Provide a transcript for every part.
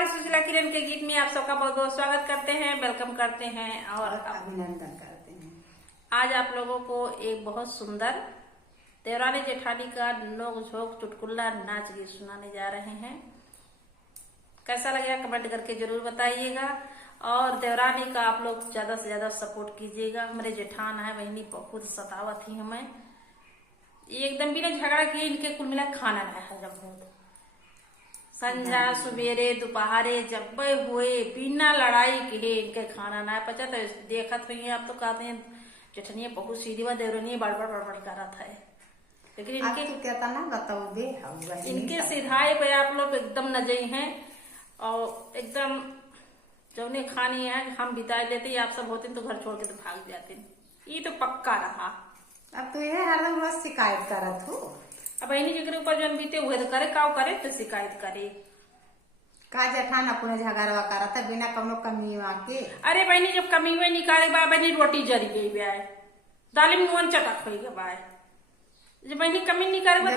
हमारे सुशीला किरण के गीत में आप सबका बहुत बहुत स्वागत करते हैं, वेलकम करते हैं और अभिनंदन करते हैं। आज आप लोगों को एक बहुत सुंदर देवरानी जेठानी का नोक झोंक चुटकुला नाच गीत सुनाने जा रहे हैं। कैसा लगेगा कमेंट करके जरूर बताइएगा और देवरानी का आप लोग ज्यादा से ज्यादा सपोर्ट कीजिएगा। हमारे जेठान है बहनी बहुत सतावत थी हमें, ये एकदम बिना झगड़ा किए इनके कुल मिला खाना है जब बहुत संझा सुबेरे दोपहरे जब हुए बिना लड़ाई के इनके खाना ना पचा। तो देखत हुई आप तो कहते हैं जेठनिया बहुत सीधी व देवरनिया बड़बड़ बड़बड़ करत है, लेकिन इनके ना बताओ दे इनके सिधाई पे आप लोग एकदम नजई हैं और एकदम जौने खानी है हम बिता लेते आप सब होते तो घर छोड़ के तो भाग जाते। ये तो पक्का रहा। अब तो ये हरदम रोज शिकायत करत हो। अब बहनी जी के ऊपर जन बीते हुए तो करे काव करे तो शिकायत करे का जेठान अपने झगड़वा करत है बिना कमो कमीवा के। अरे बहनी जब कमी हुए निकाले बा बहनी रोटी जरी गई बा दाली में नून चटक हो गया बा। जब बहनी कमी निकाले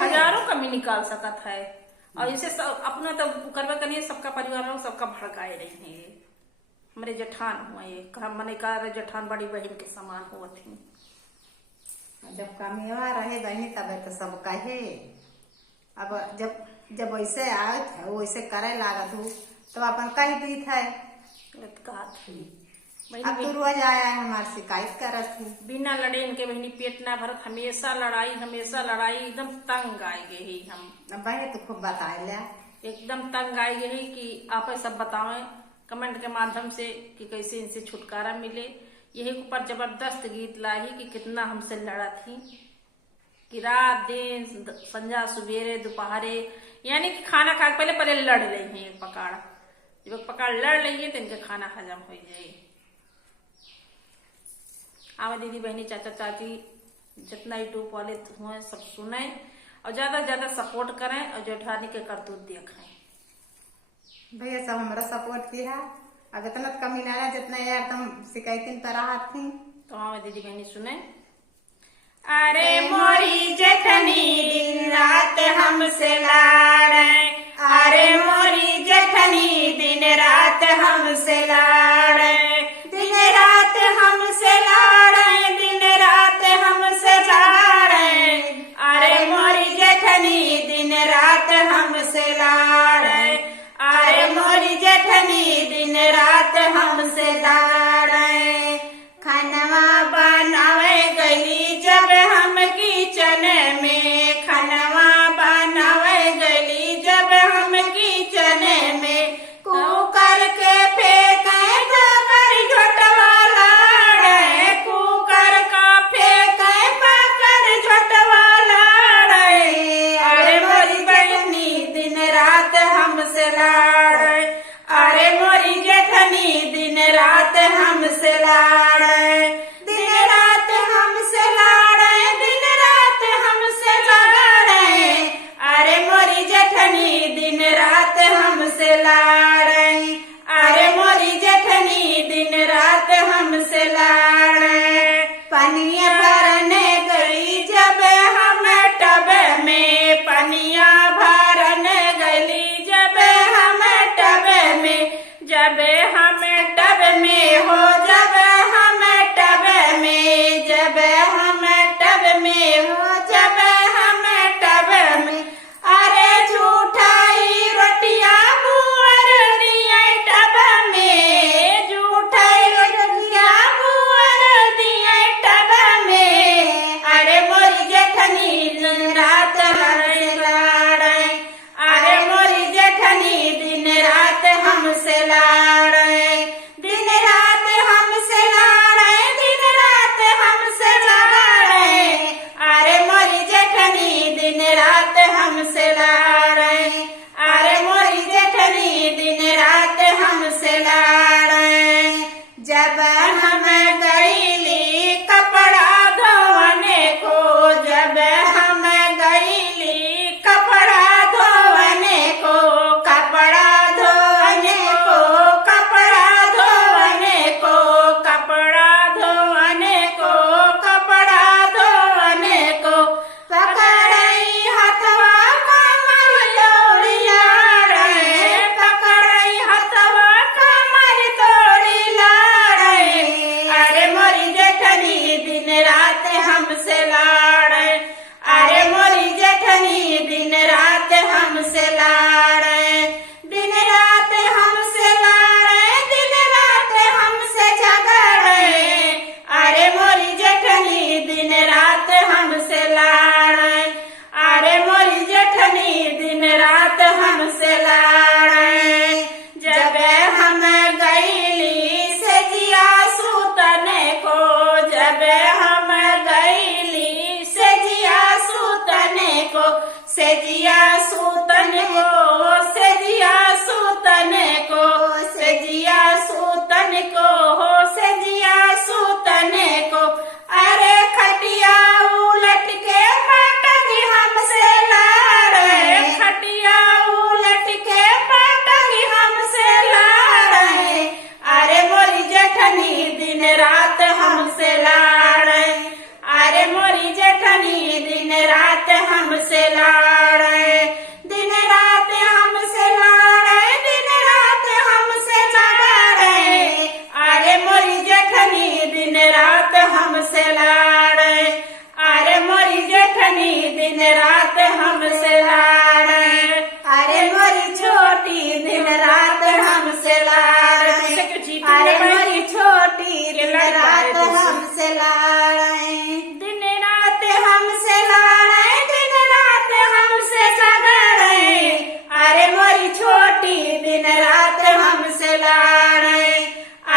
हजारों कमी निकाल सकत है और इसे अपना तो करवा करिए सबका परिवार सबका भड़काए रही है। हमारे जेठान हुआ ये मैंने कहा जेठान बड़ी बहन के समान हुआ थी। जब कमीवा रहे बहनी तब तो सब कहे। अब जब वैसे आए वैसे करे लागत हूँ तो अपन कह दी थे। अब तो रोज आया है हमारी शिकायत करत हूँ बिना लड़े इनके बहनी पेट ना भरत, हमेशा लड़ाई एकदम तंग आए गए ही हम। बहनी तो खूब बताए लिया एकदम तंग आए गए कि आप सब बतावें कमेंट के माध्यम से कि कैसे इनसे छुटकारा मिले। यही ऊपर जबरदस्त गीत लाई कि कितना हमसे लड़ा थी कि रात दिन संझा सुबेरे दोपहरे यानी कि खाना खा पहले पहले लड़ रही है। एक पकाड़ जब एक पकाड़ लड़ रही है तो इनके खाना हजम हो जाए। आवा दीदी बहनी चाचा चाची जितना यूट्यूब वाले हुए सब सुने और ज्यादा से ज्यादा सपोर्ट करें और जेठानी के करतूत देखें। भैया सब हमारा सपोर्ट किया। अब इतना कमी ना जितना यार तुम शिकायती पर रहा थी तो आवा दीदी बहनी सुने। अरे मोरी जेठनी दिन रात हमसे लाड़े, अरे मोरी जेठनी दिन रात हमसे लाड़े, दिन रात हमसे लाड़े, दिन रात हमसे लाड़े, अरे मोरी जेठनी दिन रात हमसे लाड़े, अरे मोरी जेठनी दिन रात हमसे लाड़े। खानवा बनावे गली जब हम किचन में, खानवा बनावे गली जब हम किचन में, कुकर के फेंके पकड़ झोटवा लाड़े, कुकर का फेंके पकड़ झोटवा लाड़े, अरे मोरी बहनी दिन रात हमसे लाड़े, अरे मोरी जेठनी दिन रात हमसे लाड़े, दिन रात हमसे लाड़े, दिन रात हमसे लाड़े, अरे मोरी जेठनी दिन रात हमसे लाड़े, अरे मोरी जेठनी दिन रात हमसे लाड़े। पनिया भरने गई जब हम टब में, पनिया भरने गली जब हम टब में, जब हम टब में हो जब हम टब में, जब हम टब में हो जब हम टब में, अरे झूठाई रोटियां बुअर दिए टब में, झूठाई रोटियां बुअर दिए टब में, अरे मोरी जेठनी दिन रात हमसे लाड़े, अरे मोरी जेठनी दिन रात हमसे लाड़े। हमसे लाड़े, जब हम गईली से जिया सूतने को, जब हम गईली से जिया सूतने को, से जिया सूतन को, से जिया सूतने को, से जिया सूतन को, से जिया सूतने को, अरे खटिया उलट के पटक हमसे लाड़े, खटिया उलट के पटक हमसे लाड़े, अरे मोरी जेठनी दिन रात हमसे लाड़े, अरे मोरी जेठनी दिन रात हमसे लाड़े, दिन रात हमसे लाड़े, दिन रात हमसे लाड़े, अरे मोरी जेठनी दिन रात हमसे लाड़े, अरे मोरी जेठनी दिन रात हमसे लाड़े, अरे मोरी छोटी दिन रात हमसे लाड़े, अरे मोरी छोटी दिन रात हमसे लाड़े, दिन रात हमसे लाड़े, दिन रात हमसे सगड़े, अरे मोरी छोटी दिन रात हमसे लाड़े,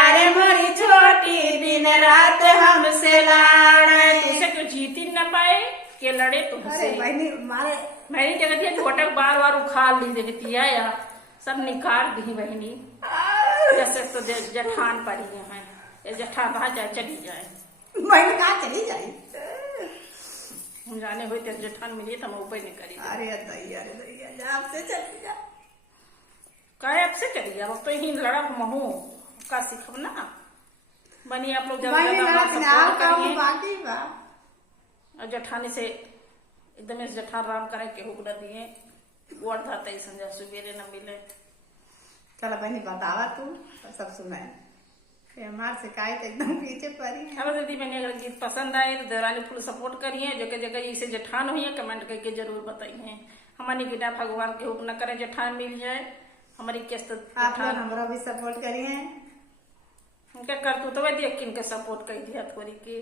अरे मोरी छोटी दिन रात हमसे लाड़े। तुझसे क्यों जीत ही न पाए के लड़े तुमसे? अरे बहनी मारे बहनी देखती है झोटक बार बार उखाड़ ली देखती है या सब निकाल दी बहनी, जैसे तो जठान पड़ी है, ये जठान रहा जाए चली जाए, बहन कहाँ चली जाए? हम जाने हुए तो जठान मिली तो हम ऊपर नहीं करी। अरे दैया जा, आपसे चली जा। कहे अब से चली जाओ तो ही लड़क महू का सीखब ना बनी। आप लोग ज्यादा बहनी ज्यादा लड़क ना सपोर्ट काम करिए बाकी बा। और जठानी से एकदम इस जठान राम करे के हुक न दिए गोड़ धाते ही संजा सुबेरे न मिले। चलो बहनी बतावा तू सब सुनाए, हमार शिकायत एकदम पीछे पड़ी है। अब दीदी बहनी अगर गीत पसंद आए तो देवरानी फुल सपोर्ट करिए, जगह जगह इसे जठान हुई है कमेंट करके जरूर बताइए। हमारी बिना भगवान के हुक न करे जठान मिल जाए, हमारी किस्त आप लोग हमारा भी सपोर्ट करिए। उनके करतूत तो देख के इनके सपोर्ट कर दिया थोड़ी की